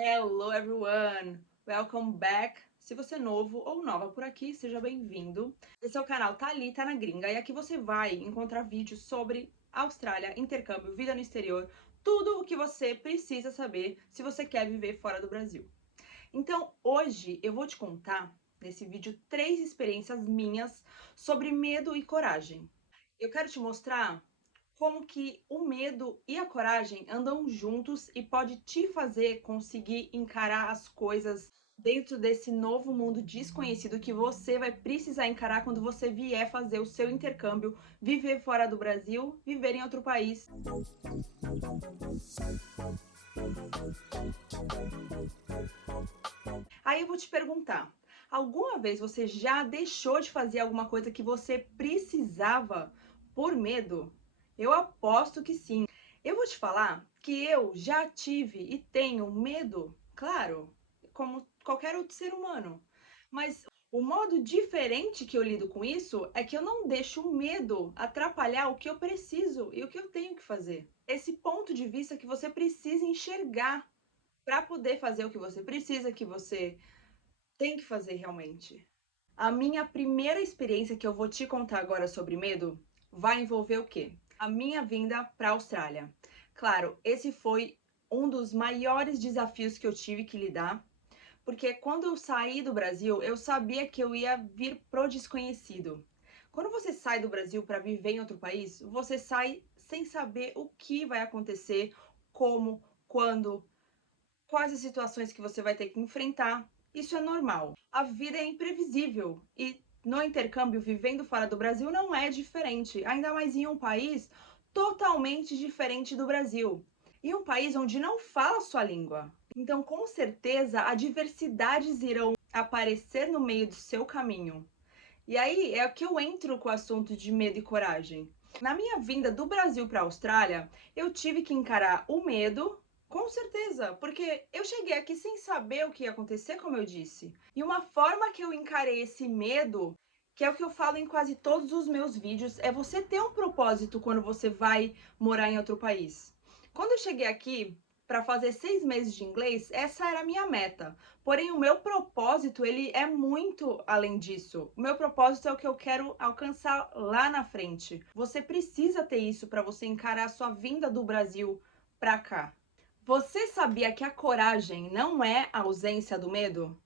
Hello everyone! Welcome back! Se você é novo ou nova por aqui, seja bem-vindo. Esse é o canal Thalita na Gringa e aqui você vai encontrar vídeos sobre Austrália, intercâmbio, vida no exterior, tudo o que você precisa saber se você quer viver fora do Brasil. Então, hoje eu vou te contar, nesse vídeo, 3 experiências minhas sobre medo e coragem. Eu quero te mostrar como que o medo e a coragem andam juntos e pode te fazer conseguir encarar as coisas dentro desse novo mundo desconhecido que você vai precisar encarar quando você vier fazer o seu intercâmbio, viver fora do Brasil, viver em outro país. Aí eu vou te perguntar, alguma vez você já deixou de fazer alguma coisa que você precisava por medo? Eu aposto que sim. Eu vou te falar que eu já tive e tenho medo, claro, como qualquer outro ser humano. Mas o modo diferente que eu lido com isso é que eu não deixo o medo atrapalhar o que eu preciso e o que eu tenho que fazer. Esse ponto de vista que você precisa enxergar para poder fazer o que você precisa, que você tem que fazer realmente. A minha primeira experiência que eu vou te contar agora sobre medo vai envolver o quê? A minha vinda para a Austrália. Claro, esse foi um dos maiores desafios que eu tive que lidar, porque quando eu saí do Brasil, eu sabia que eu ia vir pro desconhecido. Quando você sai do Brasil para viver em outro país, você sai sem saber o que vai acontecer, como, quando, quais as situações que você vai ter que enfrentar. Isso é normal. A vida é imprevisível e no intercâmbio, vivendo fora do Brasil, não é diferente, ainda mais em um país totalmente diferente do Brasil. E um país onde não fala sua língua. Então, com certeza, adversidades irão aparecer no meio do seu caminho. E aí é que eu entro com o assunto de medo e coragem. Na minha vinda do Brasil para a Austrália, eu tive que encarar o medo, com certeza, porque eu cheguei aqui sem saber o que ia acontecer, como eu disse. E uma forma que eu encarei esse medo, que é o que eu falo em quase todos os meus vídeos, é você ter um propósito quando você vai morar em outro país. Quando eu cheguei aqui para fazer 6 meses de inglês, essa era a minha meta. Porém, o meu propósito, ele é muito além disso. O meu propósito é o que eu quero alcançar lá na frente. Você precisa ter isso para você encarar a sua vinda do Brasil para cá. Você sabia que a coragem não é a ausência do medo?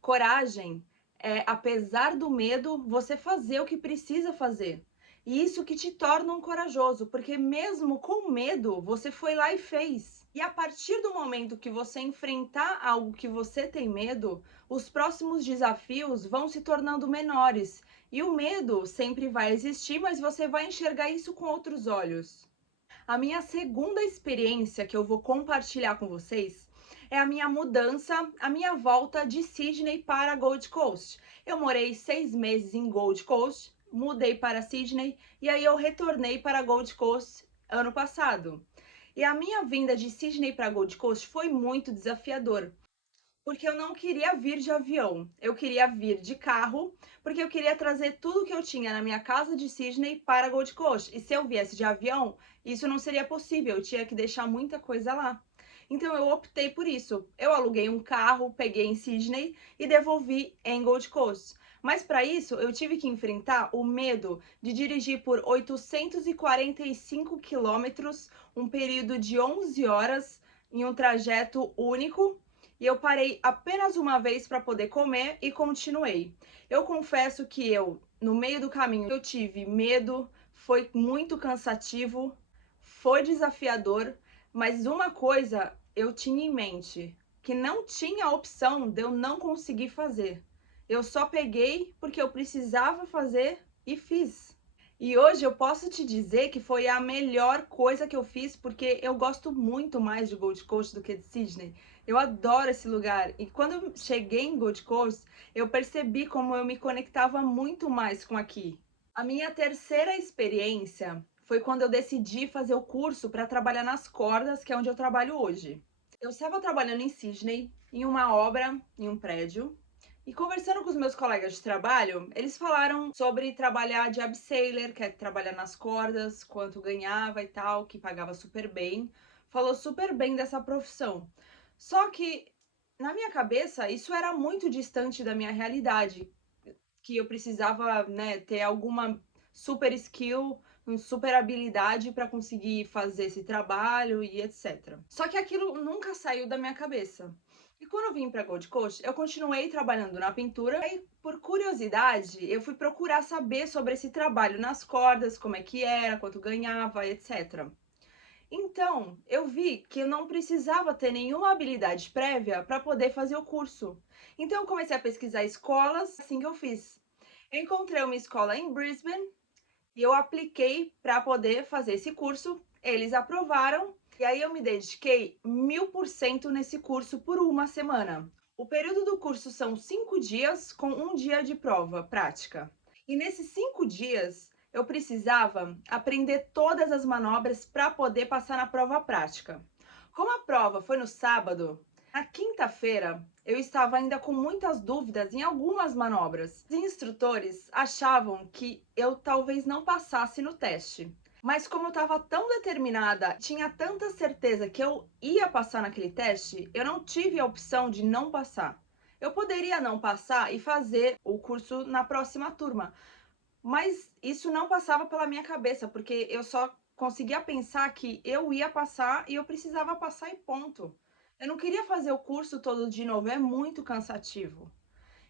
Coragem é, apesar do medo, você fazer o que precisa fazer. E isso que te torna um corajoso, porque mesmo com medo, você foi lá e fez. E a partir do momento que você enfrentar algo que você tem medo, os próximos desafios vão se tornando menores. E o medo sempre vai existir, mas você vai enxergar isso com outros olhos. A minha segunda experiência que eu vou compartilhar com vocês é a minha mudança, a minha volta de Sydney para Gold Coast. Eu morei 6 meses em Gold Coast, mudei para Sydney e aí eu retornei para Gold Coast ano passado. E a minha vinda de Sydney para Gold Coast foi muito desafiador, porque eu não queria vir de avião, eu queria vir de carro, porque eu queria trazer tudo que eu tinha na minha casa de Sydney para Gold Coast. E se eu viesse de avião, isso não seria possível, eu tinha que deixar muita coisa lá. Então eu optei por isso. Eu aluguei um carro, peguei em Sydney e devolvi em Gold Coast. Mas para isso eu tive que enfrentar o medo de dirigir por 845 quilômetros, um período de 11 horas em um trajeto único, e eu parei apenas uma vez para poder comer e continuei. Eu confesso que no meio do caminho, eu tive medo, foi muito cansativo, foi desafiador, mas uma coisa eu tinha em mente, que não tinha opção de eu não conseguir fazer. Eu só peguei porque eu precisava fazer e fiz. E hoje eu posso te dizer que foi a melhor coisa que eu fiz, porque eu gosto muito mais de Gold Coast do que de Sydney. Eu adoro esse lugar. E quando eu cheguei em Gold Coast, eu percebi como eu me conectava muito mais com aqui. A minha terceira experiência foi quando eu decidi fazer o curso para trabalhar nas cordas, que é onde eu trabalho hoje. Eu estava trabalhando em Sydney, em uma obra, em um prédio, e conversando com os meus colegas de trabalho, eles falaram sobre trabalhar de abseiler, que é trabalhar nas cordas, quanto ganhava e tal, que pagava super bem. Falou super bem dessa profissão. Só que na minha cabeça isso era muito distante da minha realidade, que eu precisava, né, ter alguma super skill, super habilidade para conseguir fazer esse trabalho e etc. Só que aquilo nunca saiu da minha cabeça. E quando eu vim para Gold Coast, eu continuei trabalhando na pintura. E por curiosidade, eu fui procurar saber sobre esse trabalho nas cordas, como é que era, quanto ganhava, etc. Então, eu vi que eu não precisava ter nenhuma habilidade prévia para poder fazer o curso. Então, eu comecei a pesquisar escolas, assim que eu fiz. Eu encontrei uma escola em Brisbane e eu apliquei para poder fazer esse curso. Eles aprovaram e aí eu me dediquei 1000% nesse curso por uma semana. O período do curso são 5 dias com um dia de prova prática. E nesses 5 dias eu precisava aprender todas as manobras para poder passar na prova prática. Como a prova foi no sábado, na quinta-feira eu estava ainda com muitas dúvidas em algumas manobras. Os instrutores achavam que eu talvez não passasse no teste. Mas como eu estava tão determinada, tinha tanta certeza que eu ia passar naquele teste, eu não tive a opção de não passar. Eu poderia não passar e fazer o curso na próxima turma, mas isso não passava pela minha cabeça, porque eu só conseguia pensar que eu ia passar e eu precisava passar e ponto. Eu não queria fazer o curso todo de novo, é muito cansativo.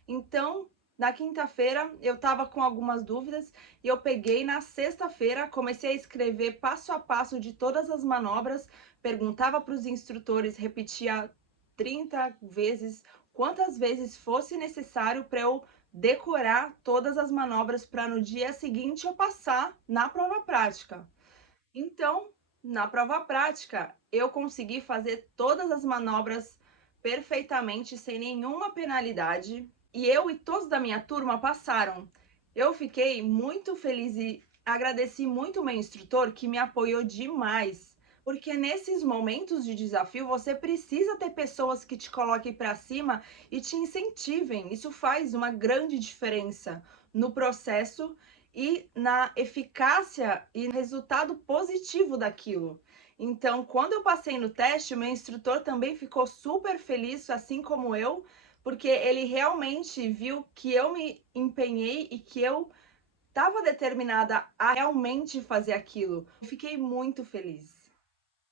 Então, na quinta-feira eu estava com algumas dúvidas e eu peguei na sexta-feira, comecei a escrever passo a passo de todas as manobras, perguntava para os instrutores, repetia 30 vezes, quantas vezes fosse necessário para eu decorar todas as manobras para no dia seguinte eu passar na prova prática. Então, na prova prática, eu consegui fazer todas as manobras perfeitamente, sem nenhuma penalidade, e eu e todos da minha turma passaram. Eu fiquei muito feliz e agradeci muito o meu instrutor que me apoiou demais, porque nesses momentos de desafio você precisa ter pessoas que te coloquem para cima e te incentivem. Isso faz uma grande diferença no processo e na eficácia e resultado positivo daquilo. Então, quando eu passei no teste, o meu instrutor também ficou super feliz, assim como eu, porque ele realmente viu que eu me empenhei e que eu estava determinada a realmente fazer aquilo. Eu fiquei muito feliz.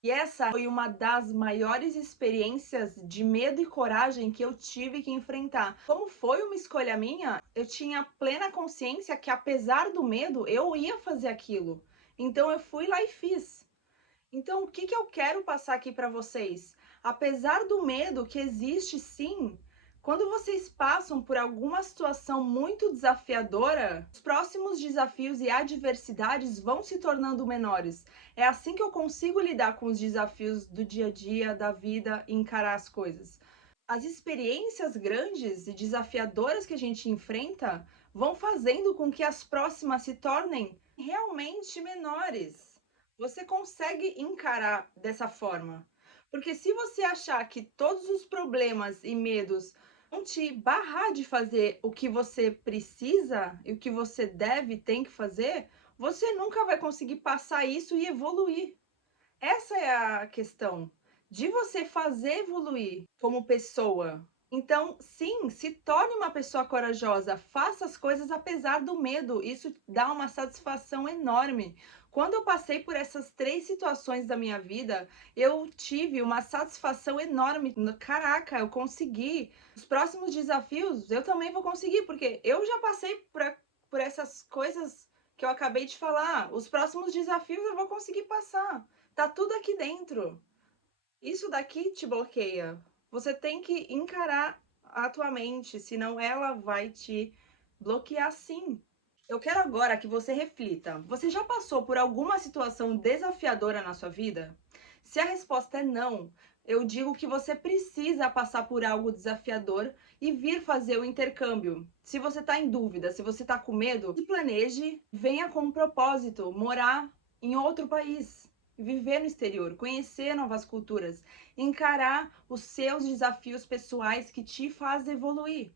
E essa foi uma das maiores experiências de medo e coragem que eu tive que enfrentar. Como foi uma escolha minha, eu tinha plena consciência que, apesar do medo, eu ia fazer aquilo. Então eu fui lá e fiz. Então, o que que eu quero passar aqui para vocês? Apesar do medo que existe, sim, quando vocês passam por alguma situação muito desafiadora, os próximos desafios e adversidades vão se tornando menores. É assim que eu consigo lidar com os desafios do dia a dia, da vida e encarar as coisas. As experiências grandes e desafiadoras que a gente enfrenta vão fazendo com que as próximas se tornem realmente menores. Você consegue encarar dessa forma. Porque se você achar que todos os problemas e medos vão te barrar de fazer o que você precisa e o que você deve, tem que fazer, você nunca vai conseguir passar isso e evoluir. Essa é a questão de você fazer evoluir como pessoa. Então, sim, se torne uma pessoa corajosa, faça as coisas apesar do medo. Isso dá uma satisfação enorme. Quando eu passei por essas 3 situações da minha vida, eu tive uma satisfação enorme. Caraca, eu consegui. Os próximos desafios eu também vou conseguir, porque eu já passei por essas coisas que eu acabei de falar. Os próximos desafios eu vou conseguir passar. Tá tudo aqui dentro. Isso daqui te bloqueia. Você tem que encarar a tua mente, senão ela vai te bloquear sim. Eu quero agora que você reflita. Você já passou por alguma situação desafiadora na sua vida? Se a resposta é não, eu digo que você precisa passar por algo desafiador e vir fazer o intercâmbio. Se você está em dúvida, se você está com medo, se planeje, venha com um propósito, morar em outro país, viver no exterior, conhecer novas culturas, encarar os seus desafios pessoais que te fazem evoluir.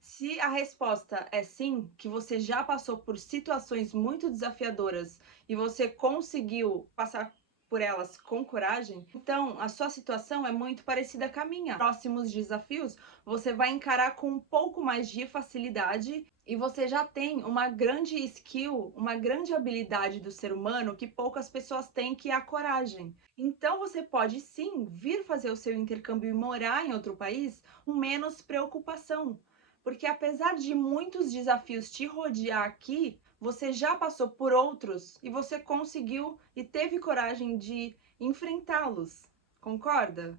Se a resposta é sim, que você já passou por situações muito desafiadoras e você conseguiu passar por elas com coragem, então a sua situação é muito parecida com a minha. Próximos desafios você vai encarar com um pouco mais de facilidade e você já tem uma grande skill, uma grande habilidade do ser humano que poucas pessoas têm, que é a coragem. Então você pode sim vir fazer o seu intercâmbio e morar em outro país com menos preocupação. Porque apesar de muitos desafios te rodear aqui, você já passou por outros e você conseguiu e teve coragem de enfrentá-los. Concorda?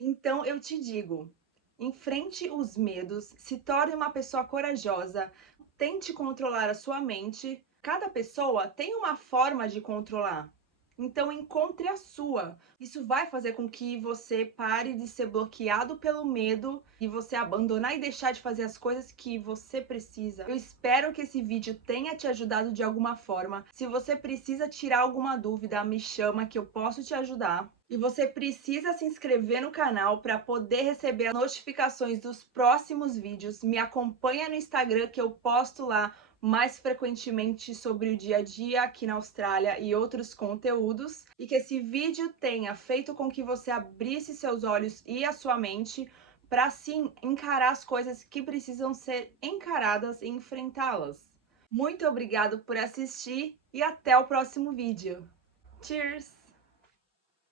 Então eu te digo, enfrente os medos, se torne uma pessoa corajosa, tente controlar a sua mente. Cada pessoa tem uma forma de controlar. Então encontre a sua. Isso vai fazer com que você pare de ser bloqueado pelo medo e você abandonar e deixar de fazer as coisas que você precisa. Eu espero que esse vídeo tenha te ajudado de alguma forma. Se você precisa tirar alguma dúvida, me chama que eu posso te ajudar. E você precisa se inscrever no canal para poder receber as notificações dos próximos vídeos. Me acompanha no Instagram que eu posto lá mais frequentemente sobre o dia a dia aqui na Austrália e outros conteúdos. E que esse vídeo tenha feito com que você abrisse seus olhos e a sua mente para sim encarar as coisas que precisam ser encaradas e enfrentá-las. Muito obrigado por assistir e até o próximo vídeo. Cheers!